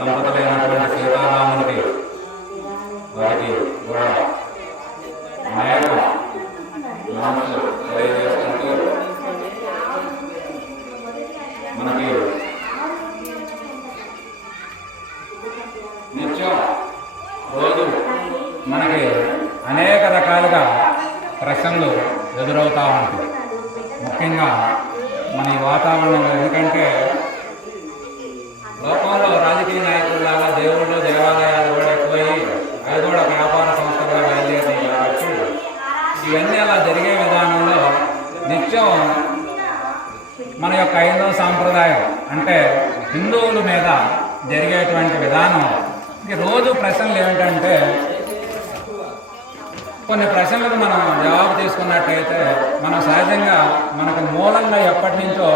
దంపతులైనటువంటి సీతారామునికి వారికి కూడా అనేక నమస్సులు తెలియజేసుకుంటూ మనకి నిత్యం రోజు మనకి అనేక రకాలుగా ప్రశ్నలు ఎదురవుతూ ఉంటాయి. ముఖ్యంగా మన ఈ వాతావరణంలో ఎందుకంటే లోకంలో నిత్యం మన యొక్క ఐదవ సాంప్రదాయం అంటే హిందువుల మీద జరిగేటువంటి విధానం. ఈ రోజు ప్రశ్నలు ఏమిటంటే కొన్ని ప్రశ్నలకు మనం జవాబు తీసుకున్నట్టయితే మనం సహజంగా మనకు మూలంగా ఎప్పటి నుంచో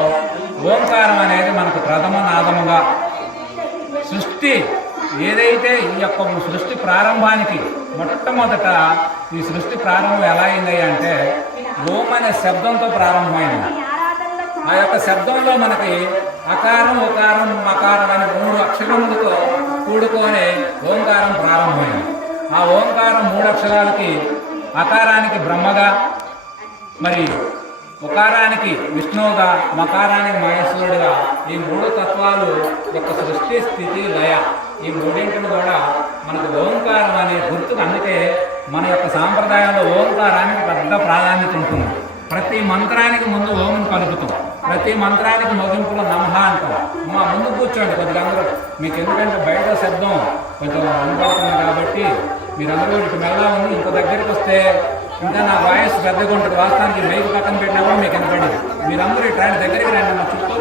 ఓంకారం అనేది మనకు ప్రథమ నాదముగా. సృష్టి ఏదైతే ఈ యొక్క సృష్టి ప్రారంభానికి మొట్టమొదట ఈ సృష్టి ప్రారంభం ఎలా అయింది అంటే ఓం అనే శబ్దంతో ప్రారంభమైంది. ఆ యొక్క శబ్దంలో మనకి అకారం ఉకారం మకారం అనే మూడు అక్షరములతో కూడుకొని ఓంకారం ప్రారంభమైంది. ఆ ఓంకారం మూడు అక్షరాలకి అకారానికి బ్రహ్మగా మరి ఉకారానికి విష్ణువుగా మకారానికి మహేశ్వరుడుగా ఈ మూడు తత్వాలు యొక్క సృష్టి స్థితి లయ ఈ మూడింటిని కూడా మనకు ఓంకారం అనే గుర్తుకు అందుకే మన యొక్క సాంప్రదాయంలో ఓంకారానికి పెద్ద ప్రాధాన్యత ఉంటుంది. ప్రతి మంత్రానికి ముందు ఓంను కలుపుతాం. ప్రతి మంత్రానికి ముగింపులో నమహ అంటాం. మా ముందు కూర్చోండి కొద్దిగా అందరూ. మీకు ఎందుకంటే బయట శబ్దం కొంచెం వినపడుతుంది కాబట్టి మీరందరూ ఇటు మెల్లా ఉంది ఇంకో దగ్గరికి వస్తే ఇంకా నా వాయిస్ పెద్దగా ఉంటుంది. వాస్తవానికి మైక్ పక్కన పెట్టినా కూడా మీకు వినపడదు. మీరందరూ ఇటు రండి దగ్గరికి రండి మా చుట్టూ